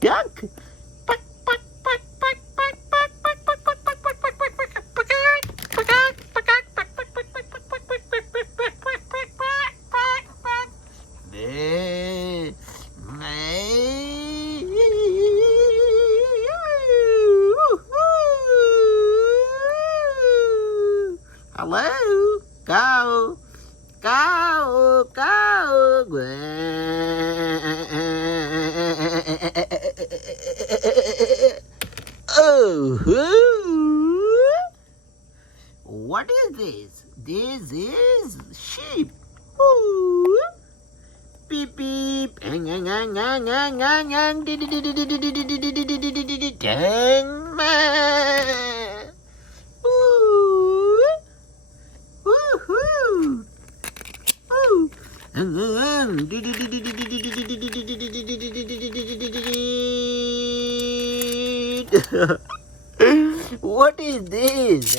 duck. Quack, quack, quack, quack, quack, quack, quack, quack, quack, quack, quack, quack, quack, quack, quack, hello, go, go, go. Oh, what is this? This is sheep. Ooh. Beep beep. Ang ang ang ang ang ang ang. Dang man. Ooh. Woohoo. Ooh. Ang ang. What is this?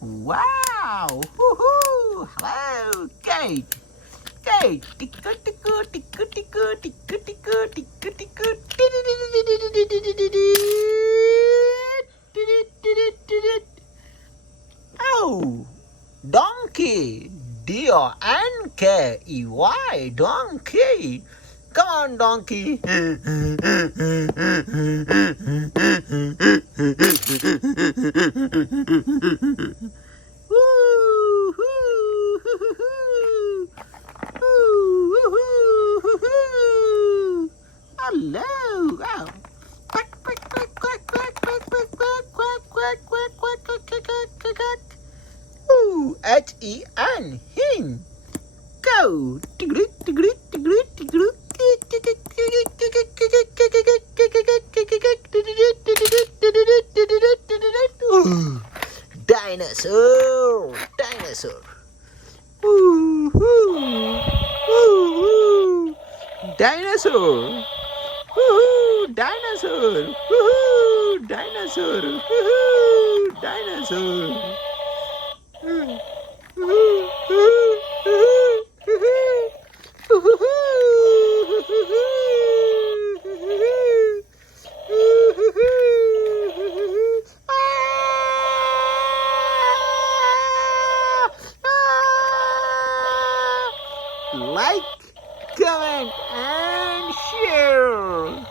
Wow! Woohoo! Hello, Kate. Kate. Oh, donkey. D-O-N-K-E-Y, donkey. Come on, donkey. Hello. Oh. Quack, quack, quack, quack, quack, quack, quack, quack, quack, quack, quack, quack, quack, quack, quack, quack. Ooh, H-E-N, hen. Go. Dinosaur, dinosaur. Ooh, ooh, ooh, dinosaur. Woohoo! Dinosaur! Woohoo! Dinosaur! Woohoo! Dinosaur! Like, comment, and share.